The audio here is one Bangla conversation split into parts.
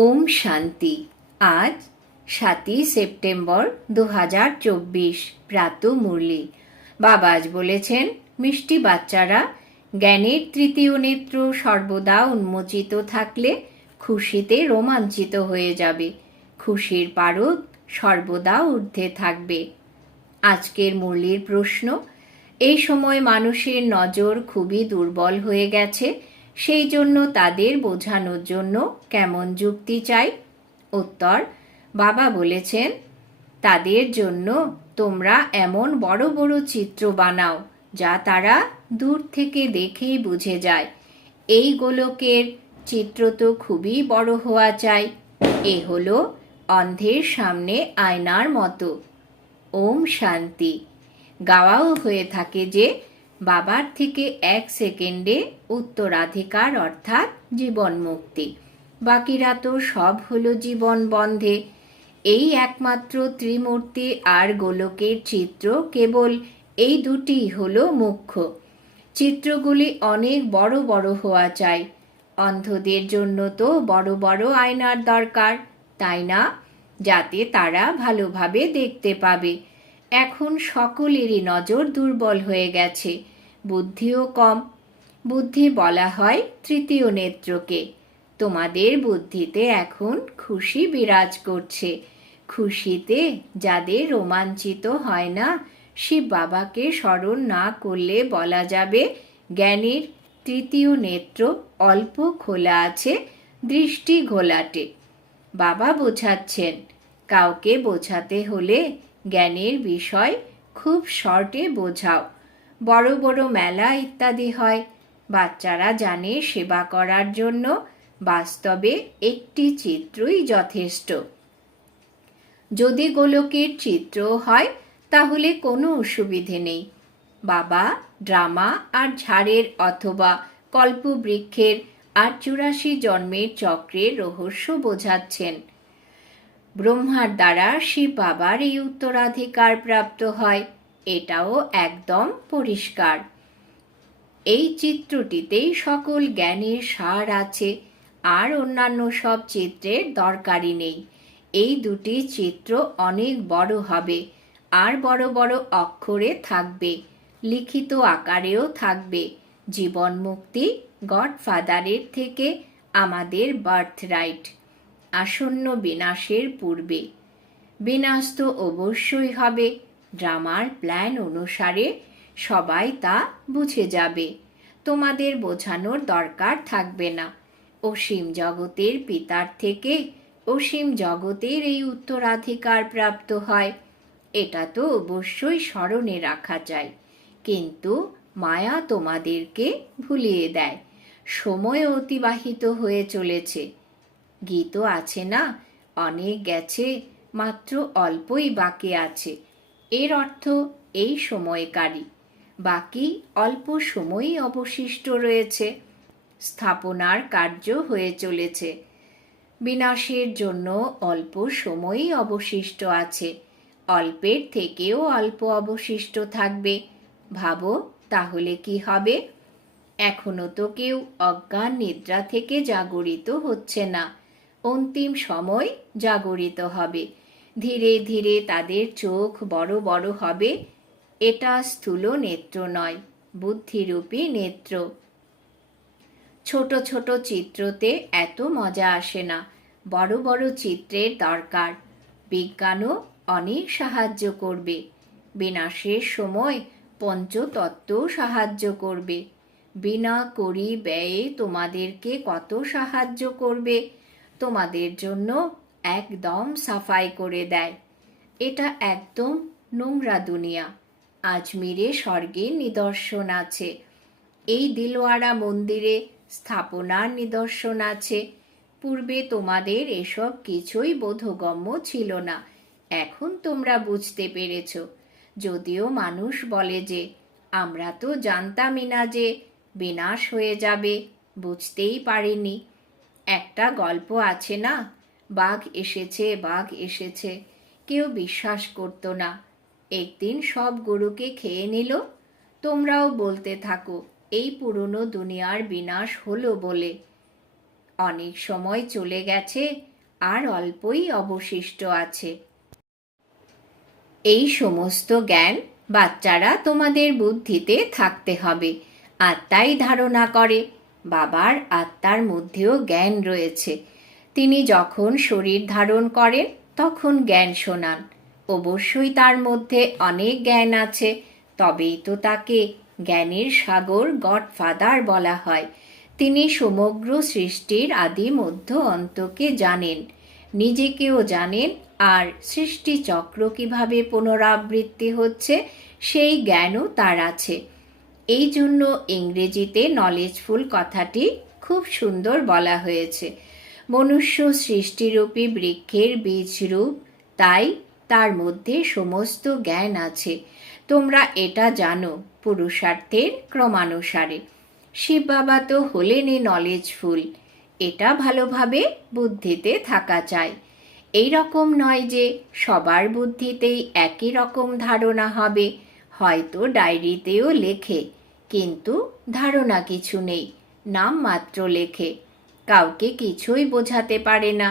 ওম শান্তি। আজ সাতই সেপ্টেম্বর দু হাজার চব্বিশ প্রাত মুরলি। বাবাজ বলেছেন, মিষ্টি বাচ্চারা, জ্ঞানের তৃতীয় নেত্র সর্বদা উন্মোচিত থাকলে খুশিতে রোমাঞ্চিত হয়ে যাবে। খুশির পারদ সর্বদা ঊর্ধ্বে থাকবে। আজকের মুরলির প্রশ্ন, এই সময় মানুষের নজর খুবই দুর্বল হয়ে গেছে সেই জন্য তাদের বোঝানোর জন্য কেমন যুক্তি চাই? উত্তর, বাবা বলেছেন, তাদের জন্য তোমরা এমন বড় বড় চিত্র বানাও যা তারা দূর থেকে দেখেই বুঝে যায়। এই গোলকের চিত্র তো খুবই বড় হওয়া চাই। এ হলো অন্ধের সামনে আয়নার মতো। ওম শান্তি। গাওয়াও হয়ে থাকে যে বাবার থেকে এক সেকেন্ডে উত্তরাধিকার অর্থাৎ জীবন মুক্তি বাকিরা তো সব হলো জীবন বন্ধে। এই একমাত্র ত্রিমূর্তি আর গোলকের চিত্র কেবল এই দুটি হলো মুখ্য। চিত্রগুলি অনেক বড় বড় হওয়া চাই। অন্ধদের জন্য তো বড় বড় আয়নার দরকার, তাই না? যাতে তারা ভালোভাবে দেখতে পাবে। এখন সকলেরই নজর দুর্বল হয়ে গেছে। বুদ্ধিও কম। বুদ্ধি বলা হয় তৃতীয় নেত্রকে। তোমাদের বুদ্ধিতে এখন খুশি বিরাজ করছে। খুশিতে যাদের রোমাঞ্চিত হয় না, শিব বাবাকে স্মরণ না করলে বলা যাবে জ্ঞানীর তৃতীয় নেত্র অল্প খোলা আছে, দৃষ্টি ঘোলাটে। বাবা বোঝাচ্ছেন, কাউকে বোঝাতে হলে জ্ঞানের বিষয় খুব শর্টে বোঝাও। বড় বড় মেলা ইত্যাদি হয়। বাচ্চারা জানে সেবা করার জন্য বাস্তবে একটি চিত্রই যথেষ্ট। যদি গোলকের চিত্র হয়, তাহলে কোনো অসুবিধে নেই। বাবা, ড্রামা আর ঝাড়ের অথবা কল্পবৃক্ষের আর চুরাশি জন্মের চক্রের রহস্য বোঝাচ্ছেন। ব্রহ্মার দ্বারা শিব বাবার এই উত্তরাধিকার প্রাপ্ত হয়। এটাও একদম পরিষ্কার। এই চিত্রটিতেই সকল জ্ঞানের সার আছে, আর অন্যান্য সব চিত্রের দরকারই নেই। এই দুটি চিত্র অনেক বড় হবে, আর বড় বড় অক্ষরে থাকবে, লিখিত আকারেও থাকবে। জীবন মুক্তি গডফাদারের থেকে আমাদের বার্থ রাইট আসন্ন বিনাশের পূর্বে। বিনাশ তো অবশ্যই হবে ড্রামার প্ল্যান অনুসারে সবাই তা বুঝে যাবে। তোমাদের বোঝানোর দরকার থাকবে না। অসীম জগতের পিতার থেকে অসীম জগতের এই উত্তরাধিকার প্রাপ্ত হয়। এটা তো অবশ্যই স্মরণে রাখা চাই কিন্তু মায়া তোমাদেরকে ভুলিয়ে দেয়। সময় অতিবাহিত হয়ে চলেছে। গীত আছে না? অনেক গেছে, মাত্র অল্পই বাকি আছে। এর অর্থ এই সময়কারী। বাকি অল্প সময়ই অবশিষ্ট রয়েছে। স্থাপনার কার্য হয়ে চলেছে। বিনাশের জন্য অল্প সময়ই অবশিষ্ট আছে। অল্পের থেকেও অল্প অবশিষ্ট থাকবে। ভাবো, তাহলে কি হবে? এখনও তো কেউ অজ্ঞান নিদ্রা থেকে জাগরিত হচ্ছে না। অন্তিম সময় জাগরিত হবে। ধীরে ধীরে তাদের চোখ বড় বড় হবে। এটা স্থূল নেত্র নয়, বুদ্ধিরূপী নেত্র। ছোট ছোট চিত্রতে এত মজা আসে না, বড় বড় চিত্রের দরকার। বিজ্ঞানও অনেক সাহায্য করবে। বিনাশের সময় পঞ্চতত্ত্ব সাহায্য করবে। বিনা করি ব্যয়ে তোমাদেরকে কত সাহায্য করবে, তোমাদের জন্য একদম সাফাই করে দেয়। এটা একদম নোংরা দুনিয়া। আজমিরে স্বর্গের নিদর্শন আছে। এই দিলওয়ারা মন্দিরে স্থাপনার নিদর্শন আছে। পূর্বে তোমাদের এসব কিছুই বোধগম্য ছিল না। এখন তোমরা বুঝতে পেরেছ। যদিও মানুষ বলে যে, আমরা তো জানতামই না যে বিনাশ হয়ে যাবে, বুঝতেই পারিনি। একটা গল্প আছে না? বাঘ এসেছে বাঘ এসেছে। কেউ বিশ্বাস করতো না। একদিন সব গরুকে খেয়ে নিল। তোমরাও বলতে থাকো, এই পুরনো দুনিয়ার বিনাশ হলো বলে। অনেক সময় চলে গেছে, আর অল্পই অবশিষ্ট আছে। এই সমস্ত জ্ঞান বাচ্চারা তোমাদের বুদ্ধিতে থাকতে হবে। আত্মাই ধারণা করে। বাবার আত্মার মধ্যেও জ্ঞান রয়েছে। তিনি যখন শরীর ধারণ করেন, তখন জ্ঞান শোনান। অবশ্যই তার মধ্যে অনেক জ্ঞান আছে, তবেই তো তাকে জ্ঞানের সাগর গডফাদার বলা হয়। তিনি সমগ্র সৃষ্টির আদি মধ্য অন্তকে জানেন। নিজেকেও জানেন, আর সৃষ্টি চক্র কীভাবে পুনরাবৃত্তি হচ্ছে, সেই জ্ঞানও তার আছে। এই জন্য ইংরেজিতে নলেজফুল কথাটি খুব সুন্দর বলা হয়েছে। মনুষ্য সৃষ্টিরূপী বৃক্ষের বীজরূপ, তাই তার মধ্যে সমস্ত জ্ঞান আছে। তোমরা এটা জানো পুরুষার্থের ক্রমানুসারে। শিব বাবা তো হলেনই নলেজফুল এটা ভালোভাবে বুদ্ধিতে থাকা চাই এই রকম নয় যে সবার বুদ্ধিতেই একই রকম ধারণা হবে, হয়তো ডায়েরিতেও লেখে, কিন্তু ধারণা কিছু নেই, নাম মাত্র লেখে। কাউকে কিছুই বোঝাতে পারে না।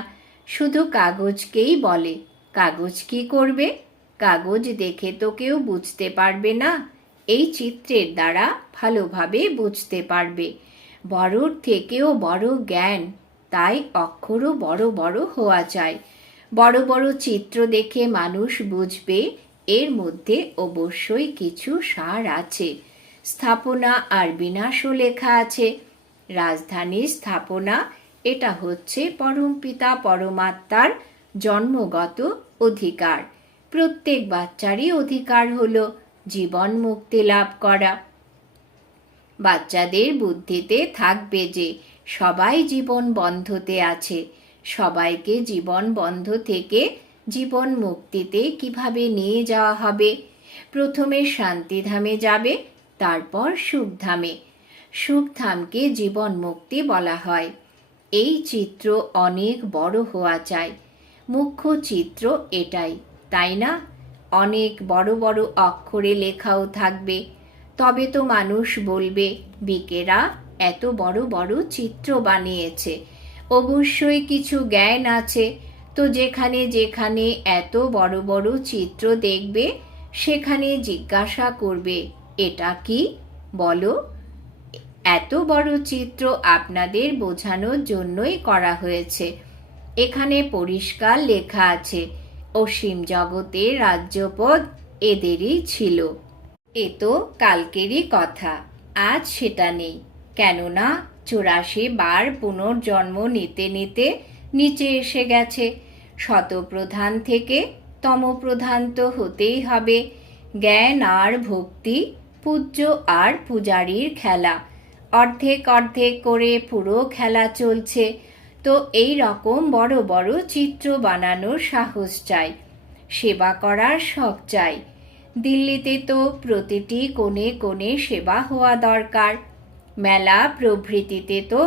শুধু কাগজকেই বলে। কাগজ কি করবে? কাগজ দেখে তো কেউ বুঝতে পারবে না। এই চিত্রের দ্বারা ভালোভাবে বুঝতে পারবে। বড়র থেকেও বড় জ্ঞান, তাই অক্ষরও বড় বড় হওয়া চাই। বড় বড় চিত্র দেখে মানুষ বুঝবে, এর মধ্যে অবশ্যই কিছু সার আছে। স্থাপনা আর বিনাশও লেখা আছে। রাজধানীর স্থাপনা, এটা হচ্ছে পরমপিতা পরমাত্মার জন্মগত অধিকার। প্রত্যেক বাচ্চারই অধিকার হল জীবন মুক্তি লাভ করা। বাচ্চাদের বুদ্ধিতে থাকবে যে সবাই জীবন বন্ধতে আছে। সবাইকে জীবন বন্ধ থেকে জীবন মুক্তিতে কীভাবে নিয়ে যাওয়া হবে? প্রথমে শান্তিধামে যাবে, তারপর সুখধামে। সুখধামকে জীবন মুক্তি বলা হয়। এই চিত্র অনেক বড় হওয়া চাই। মুখ্য চিত্র এটাই, তাই না? অনেক বড় বড় অক্ষরে লেখাও থাকবে। তবে তো মানুষ বলবে, বিকেরা এত বড় বড় চিত্র বানিয়েছে। অবশ্যই কিছু জ্ঞান আছে। তো যেখানে যেখানে এত বড় বড় চিত্র দেখবে, সেখানে জিজ্ঞাসা করবে, এটা কি? বলো। এত বড় চিত্র আপনাদের বোঝানোর জন্যই করা হয়েছে। এখানে পরিষ্কার লেখা আছে, অসীম জগতের রাজ্যপদ এদেরই ছিল। এ তো কালকেরই কথা, আজ সেটা নেই। কেননা চুরাশি বার পুনর্জন্ম নিতে নিতে নিচে এসে গেছে। শতপ্রধান থেকে তমপ্রধান তো হতেই হবে। জ্ঞান আর ভক্তি, পূজ্য আর পূজারীর খেলা। অর্ধেক অর্ধেক করে পুরো খেলা চলছে। তো এই রকম বড় বড় চিত্র বানানোর সাহস চাই, সেবা করার শখ চাই। দিল্লিতে তো প্রতিটি কোণে কোণে সেবা হওয়া দরকার। মেলা প্রভৃতিতে তো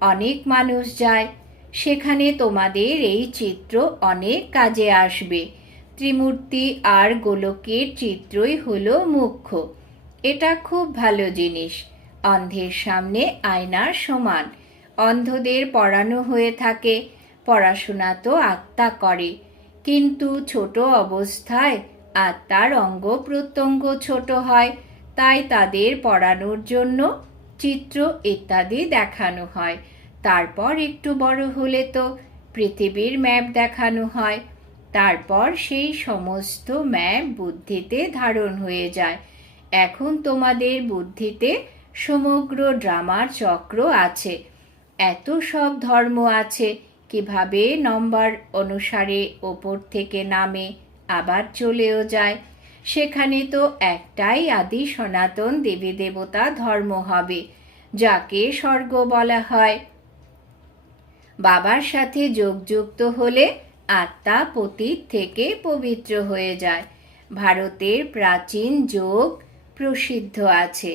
অনেক মানুষ যায়, সেখানে তোমাদের এই চিত্র অনেক কাজে আসবে। ত্রিমূর্তি আর গোলকের চিত্রই হলো মুখ্য। এটা খুব ভালো জিনিস। অন্ধের সামনে আয়নার সমান। অন্ধদের পড়ানো হয়ে থাকে, পড়াশোনা তো আত্মা করে। কিন্তু ছোট অবস্থায় আত্মার অঙ্গ প্রত্যঙ্গ ছোট হয়, তাই তাদের পড়ানোর জন্য চিত্র ইত্যাদি দেখানো হয়। তারপর একটু বড় হলে তো পৃথিবীর ম্যাপ দেখানো হয়। তারপর সেই সমস্ত ম্যাপ বুদ্ধিতে ধারণ হয়ে যায়। এখন তোমাদের বুদ্ধিতে সমগ্র ড্রামার চক্র আছে। এত সব ধর্ম আছে, কীভাবে নম্বর অনুসারে ওপর থেকে নামে আবার চলেও যায়। সেখানে তো একটাই আদি সনাতন দেবী দেবতা ধর্ম হবে, যাকে স্বর্গ বলা হয়। বাবার সাথে যোগযুক্ত হলে আত্মা পতীত থেকে পবিত্র হয়ে যায়। ভারতের প্রাচীন যোগ প্রসিদ্ধ আছে।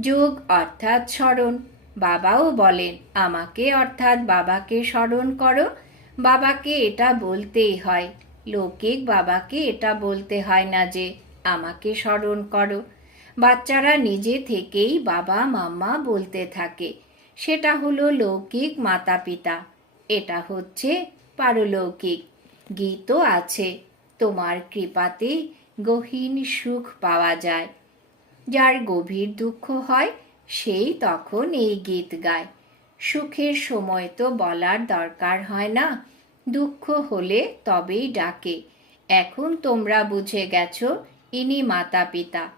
যোগ অর্থাৎ স্মরণ। বাবাও বলেন, আমাকে অর্থাৎ বাবাকে স্মরণ করো। বাবাকে এটা বলতেই হয়। লৌকিক বাবাকে এটা বলতে হয় না যে, আমাকে স্মরণ করো। বাচ্চারা নিজে থেকেই বাবা, মাম্মা বলতে থাকে। সেটা হলো লৌকিক মাতা পিতা এটা হচ্ছে পারলৌকিক। গীতও আছে, তোমার কৃপাতে গহীন সুখ পাওয়া যায়। যার গভীর দুঃখ হয়, সেই তখন এই গীত গায়। সুখের সময় তো বলার দরকার হয় না, দুঃখ হলে তবেই ডাকে। এখন তোমরা বুঝে গেছ, ইনি মাতা পিতা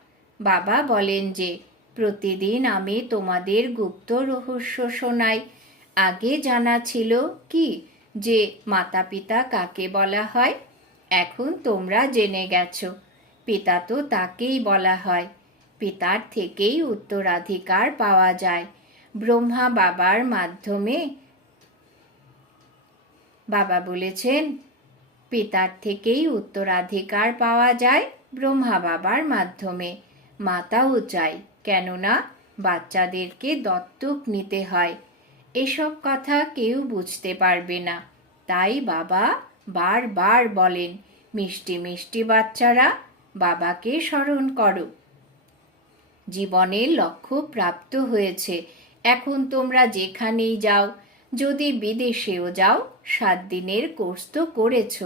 বাবা বলেন যে, প্রতিদিন আমি তোমাদের গুপ্ত রহস্য শোনাই। আগে জানা ছিল কি, যে মাতা পিতা কাকে বলা হয়? এখন তোমরা জেনে গেছো। পিতা তো তাকেই বলা হয়। পিতার থেকেই উত্তরাধিকার পাওয়া যায়। ব্রহ্মা বাবার মাধ্যমে বাবা বলেছেন, পিতার থেকেই উত্তরাধিকার পাওয়া যায় ব্রহ্মা বাবার মাধ্যমে। মাতাও চাই, কেননা বাচ্চাদেরকে দত্তক নিতে হয়। এসব কথা কেউ বুঝতে পারবে না। তাই বাবা বারবার বলেন, মিষ্টি মিষ্টি বাচ্চারা বাবাকে স্মরণ করো। জীবনের লক্ষ্য প্রাপ্ত হয়েছে। এখন তোমরা যেখানেই যাও, যদি বিদেশেও যাও, সাত দিনের কোর্স তো করেছ।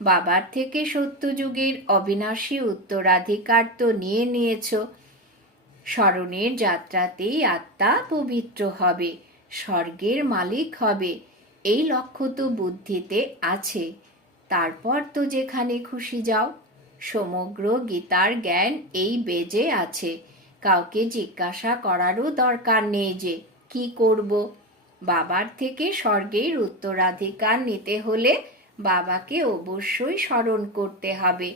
বাবার থেকে সত্যযুগের অবিনাশী উত্তরাধিকার তো নিয়ে নিয়েছ। স্মরণের যাত্রাতেই আত্মা পবিত্র হবে, স্বর্গের মালিক হবে। এই লক্ষ্য তো বুদ্ধিতে আছে। তারপর তো যেখানে খুশি যাও। সমগ্র গীতার জ্ঞান এই বেজে আছে। কাউকে জিজ্ঞাসা করারও দরকার নেই যে কি করব। বাবার থেকে স্বর্গের উত্তরাধিকার নিতে হলে বাবাকে অবশ্যই স্মরণ করতে হবে।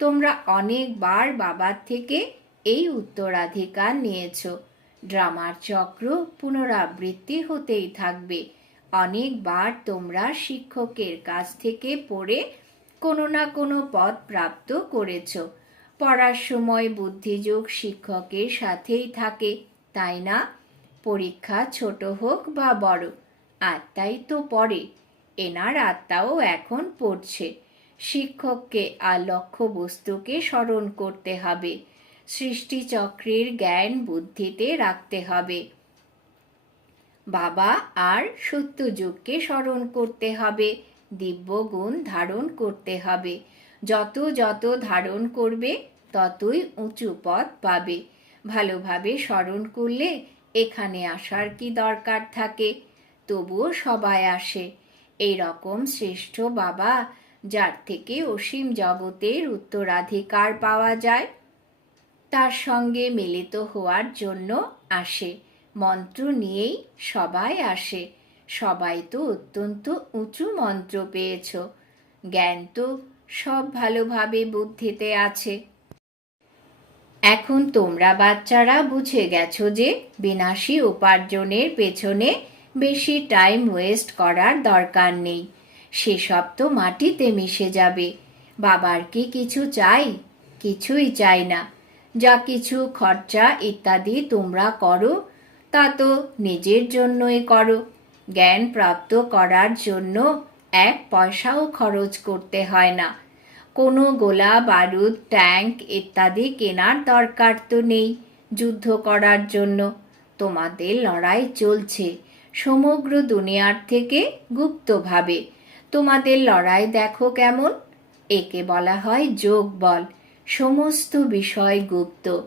তোমরা অনেকবার বাবার থেকে এই উত্তরাধিকার নিয়েছ। ড্রামার চক্র পুনরাবৃত্তি হতেই থাকবে। অনেকবার তোমরা শিক্ষকের কাছ থেকে পড়ে কোনো না কোনো পদ প্রাপ্ত করেছ। পড়ার সময় বুদ্ধিযোগ শিক্ষকের সাথেই থাকে, তাই না? পরীক্ষা ছোট হোক বা বড়, আত্মাই তো পড়ে, এনার আত্মাও এখন পড়ছে। শিক্ষককে আর লক্ষ্য বস্তুকে স্মরণ করতে হবে, সৃষ্টিচক্রের জ্ঞান বুদ্ধিতে রাখতে হবে। বাবা আর সত্যযুগকে স্মরণ করতে হবে দিব্য গুণ ধারণ করতে হবে। যত যত ধারণ করবে, ততই উঁচু পথ পাবে। ভালোভাবে স্মরণ করলে এখানে আসার কি দরকার থাকে? তবুও সবাই আসে। এই রকম শ্রেষ্ঠ বাবা, যার থেকে অসীম জগতের উত্তরাধিকার পাওয়া যায়, তার সঙ্গে মিলিত হওয়ার জন্য আসে। মন্ত্র নিয়েই সবাই আসে। সবাই তো অত্যন্ত উঁচু মন্ত্র পেয়েছ। জ্ঞান তো সব ভালোভাবে বুদ্ধিতে আছে। এখন তোমরা বাচ্চারা বুঝে গেছো যে বিনাশী উপার্জনের পেছনে বেশি টাইম ওয়েস্ট করার দরকার নেই। সেসব তো মাটিতে মিশে যাবে। বাবার কি কিছু চাই? কিছুই চাই না। যা কিছু খরচা ইত্যাদি তোমরা করো, তা তো নিজের জন্যই করো। জ্ঞান প্রাপ্ত করার জন্য এক পয়সাও খরচ করতে হয় না। কোনো গোলা বারুদ ট্যাঙ্ক ইত্যাদি কেনার দরকার তো নেই যুদ্ধ করার জন্য। তোমাদের লড়াই চলছে। সমগ্র দুনিয়ার থেকে গুপ্তভাবে। তোমাদের লড়াই দেখো কেমন? একে বলা হয় যোগ বল। সমস্ত বিষয় গুপ্ত।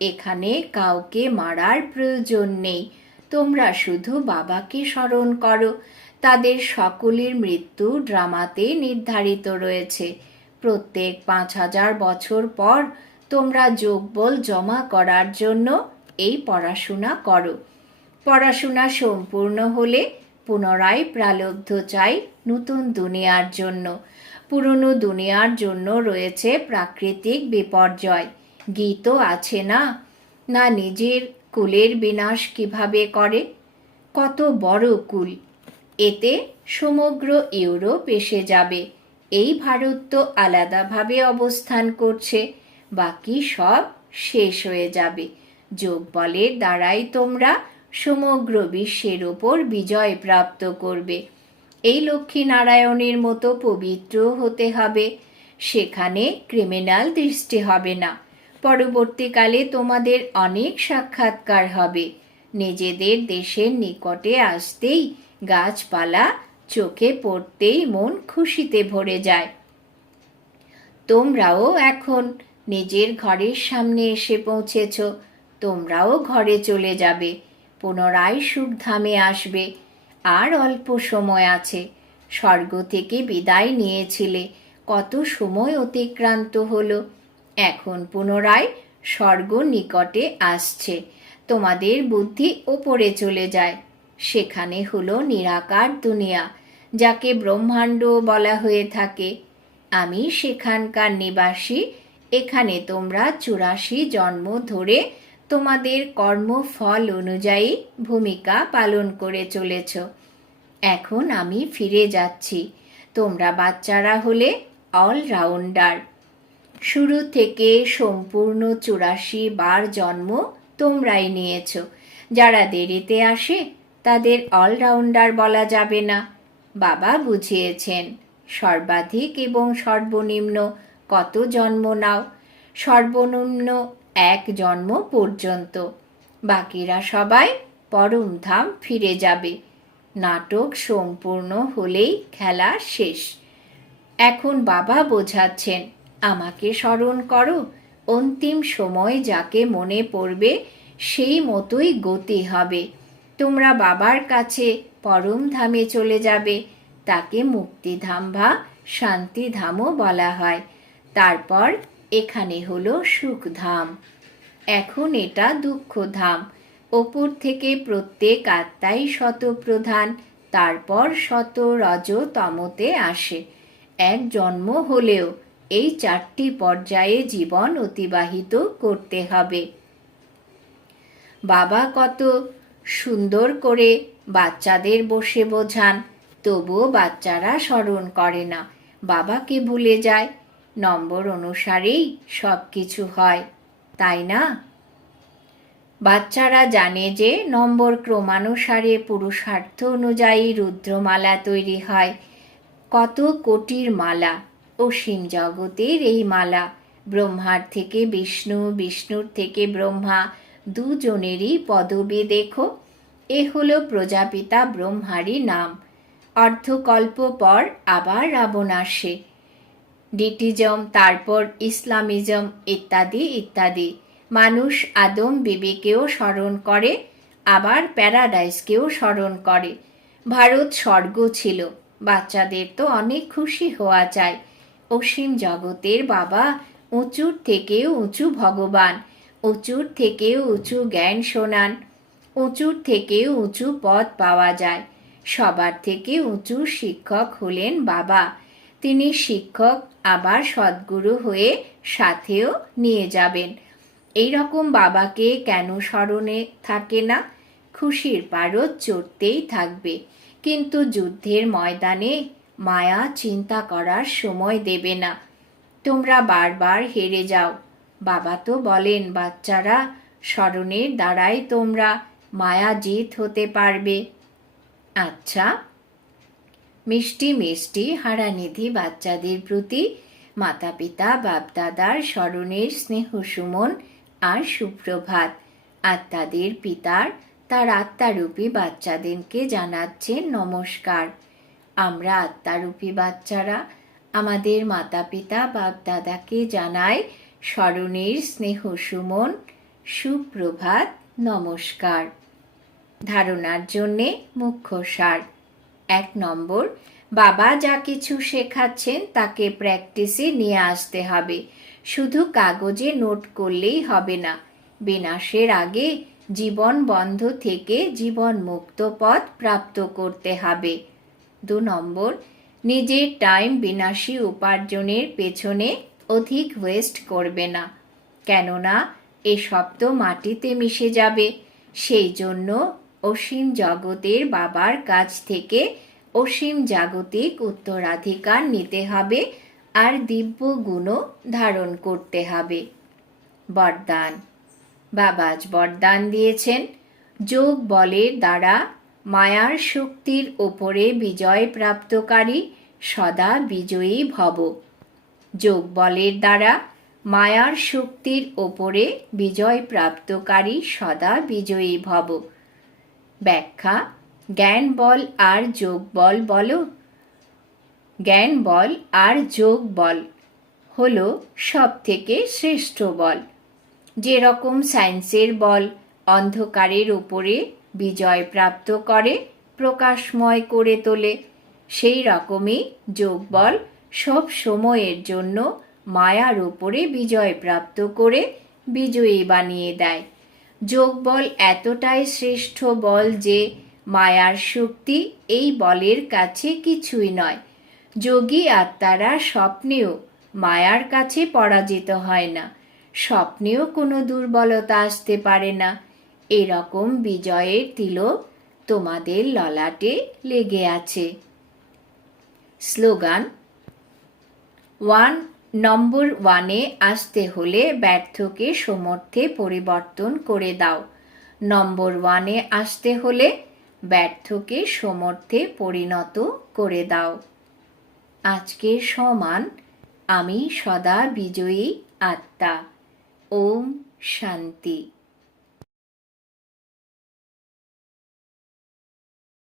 এখানে কাউকে মারার প্রয়োজন নেই। তোমরা শুধু বাবাকে স্মরণ করো। তাদের সকলের মৃত্যু ড্রামাতে নির্ধারিত রয়েছে। প্রত্যেক পাঁচ হাজার বছর পর তোমরা যোগবল জমা করার জন্য এই পড়াশোনা করো। পড়াশোনা সম্পূর্ণ হলে পুনরায় প্রালব্ধ চাই নতুন দুনিয়ার জন্য। পুরনো দুনিয়ার জন্য রয়েছে প্রাকৃতিক বিপর্যয়। গীতও আছে না? না নিজের কুলের বিনাশ কীভাবে করে? কত বড় কুল। এতে সমগ্র ইউরোপ এসে যাবে। এই ভারত তো আলাদাভাবে অবস্থান করছে, বাকি সব শেষ হয়ে যাবে। যোগ বলের দ্বারাই তোমরা সমগ্র বিশ্বের ওপর বিজয় প্রাপ্ত করবে। এই লক্ষ্মী নারায়ণের মতো পবিত্র হতে হবে, সেখানে ক্রিমিনাল দৃষ্টি হবে না। পরবর্তীকালে তোমাদের অনেক সাক্ষাৎকার হবে। নিজেদের দেশের নিকটে আসতেই গাছপালা চোখে পড়তেই মন খুশিতে ভরে যায়। তোমরাও এখন নিজের ঘরের সামনে এসে পৌঁছেছ, তোমরাও ঘরে চলে যাবে, পুনরায় সুখধামে আসবে, আর অল্প সময় আছে। স্বর্গ থেকে বিদায় নিয়েছিলে, কত সময় অতিক্রান্ত হলো। এখন পুনরায় স্বর্গ নিকটে আসছে, তোমাদের বুদ্ধি ওপরে চলে যায়, সেখানে হলো নিরাকার দুনিয়া। যাকে ব্রহ্মাণ্ড বলা হয়ে থাকে। আমি সেখানকার নিবাসী, এখানে তোমরা চুরাশি জন্ম ধরে তোমাদের কর্মফল অনুযায়ী ভূমিকা পালন করে চলেছ। এখন আমি ফিরে যাচ্ছি। তোমরা বাচ্চারা হলে অলরাউন্ডার শুরু থেকে সম্পূর্ণ চুরাশি বার জন্ম তোমরাই নিয়েছ। যারা দেরিতে আসে, তাদের অলরাউন্ডার বলা যাবে না। বাবা বুঝিয়েছেন, সর্বাধিক এবং সর্বনিম্ন কত জন্ম নাও? সর্বনিম্ন এক জন্ম পর্যন্ত। বাকিরা সবাই পরমধাম ফিরে যাবে। নাটক সম্পূর্ণ হলেই খেলা শেষ। এখন বাবা বোঝাচ্ছেন, আমাকে স্মরণ করো, অন্তিম সময় যাকে মনে পড়বে সেই মতোই গতি হবে। তোমরা বাবার কাছে পরম ধামে চলে যাবে। তাকে মুক্তিধাম বা শান্তিধামও বলা হয়। তারপর এখানে হলো সুখধাম। এখন এটা দুঃখধাম। ওপর থেকে প্রত্যেক আত্মাই শতপ্রধান। তারপর শত রজ তমতে আসে। এক জন্ম হলেও এই চারটি পর্যায়ে জীবন অতিবাহিত করতে হবে। বাবা কত সুন্দর করে বাচ্চাদের বসে বোঝান, তবুও বাচ্চারা স্মরণ করে না। বাবাকে ভুলে যায়? নম্বর অনুসারেই সব কিছু হয়, তাই না? বাচ্চারা জানে যে নম্বর ক্রমানুসারে পুরুষার্থ অনুযায়ী রুদ্রমালা তৈরি হয়। কত কোটির মালা, অসীম জগতের এই মালা। ব্রহ্মার থেকে বিষ্ণু, বিষ্ণুর থেকে ব্রহ্মা, দুজনেরই পদবী দেখো। এ হলো প্রজাপিতা ব্রহ্মারই নাম। অর্ধকল্প পর আবার রাবণ আসে। ডিটিজম, তারপর ইসলামিজম ইত্যাদি ইত্যাদি। মানুষ আদম বিবেকেও স্মরণ করে, আবার প্যারাডাইসকেও স্মরণ করে। ভারত স্বর্গ ছিল, বাচ্চাদের তো অনেক খুশি হওয়া চাই অসীম জগতের বাবা উঁচুর থেকেও উঁচু ভগবান, উঁচুর থেকেও উঁচু জ্ঞান শোনান। উঁচুর থেকেও উঁচু পদ পাওয়া যায়। সবার থেকে উঁচু শিক্ষক হলেন বাবা। তিনি শিক্ষক, আবার সদ্গুরু হয়ে সাথেও নিয়ে যাবেন। এই রকম বাবাকে কেন স্মরণে থাকে না? খুশির পারদ চড়তেই থাকবে। কিন্তু যুদ্ধের ময়দানে মায়া চিন্তা করার সময় দেবে না। তোমরা বারবার হেরে যাও। বাবা তো বলেন, বাচ্চারা, স্মরণের দ্বারাই তোমরা মায়া জিত হতে পারবে। আচ্ছা মিষ্টি মিষ্টি হারানিধি বাচ্চাদের প্রতি মাতা পিতা বাপদাদার স্মরণের স্নেহ সুমন আর সুপ্রভাত। আত্মাদের পিতার, তার আত্মারূপী বাচ্চাদেরকে জানাচ্ছেন নমস্কার। আমরা আত্মারূপী বাচ্চারা আমাদের মাতা পিতা বাপ দাদাকে জানাই স্মরণের স্নেহ সুমন, সুপ্রভাত, নমস্কার। ধারণার জন্যে মুখ্য সার। এক নম্বর, বাবা যা কিছু শেখাচ্ছেন তাকে প্র্যাকটিসে নিয়ে আসতে হবে। শুধু কাগজে নোট করলেই হবে না। বিনাশের আগে জীবন বন্ধ থেকে জীবন মুক্ত পথ প্রাপ্ত করতে হবে। দু নম্বর, নিজের টাইম বিনাশী উপার্জনের পেছনে অধিক ওয়েস্ট করবে না। কেননা, এসব তো মাটিতে মিশে যাবে। সেই জন্য অসীম জগতের বাবার কাছ থেকে অসীম জাগতিক উত্তরাধিকার নিতে হবে আর দিব্য গুণও ধারণ করতে হবে। বরদান। বাবাজ বরদান দিয়েছেন। যোগ বলের দ্বারা মায়ার শক্তির ওপরে বিজয় প্রাপ্তকারী সদা বিজয়ী ভব। যোগ বলের দ্বারা মায়ার শক্তির ওপরে বিজয় প্রাপ্তকারী সদা বিজয়ী ভব। ব্যাখ্যা, জ্ঞান বল আর যোগ বল বলো। জ্ঞান বল আর যোগ বল হল সব থেকে শ্রেষ্ঠ বল। যেরকম সায়েন্সের বল অন্ধকারের উপরে বিজয় প্রাপ্ত করে, প্রকাশময় করে তোলে, সেই রকমই যোগ বল সব সময়ের জন্য মায়ার উপরে বিজয় প্রাপ্ত করে বিজয়ী বানিয়ে দেয়। যোগ বল এতটাই শ্রেষ্ঠ বল যে মায়ার শক্তি এই বলের কাছে কিছুই নয়। যোগী আত্মারা স্বপ্নেও মায়ার কাছে পরাজিত হয় না। স্বপ্নেও কোনো দুর্বলতা আসতে পারে না। এরকম বিজয়ের তিলক তোমাদের ললাটে লেগে আছে। স্লোগান, ওয়ান নম্বর ওয়ানে আসতে হলে ব্যর্থকে সমর্থে পরিবর্তন করে দাও। নম্বর ওয়ানে আসতে হলে ব্যর্থকে সমর্থে পরিণত করে দাও। আজকের সমান, আমি সদা বিজয়ী আত্মা। ওম শান্তি।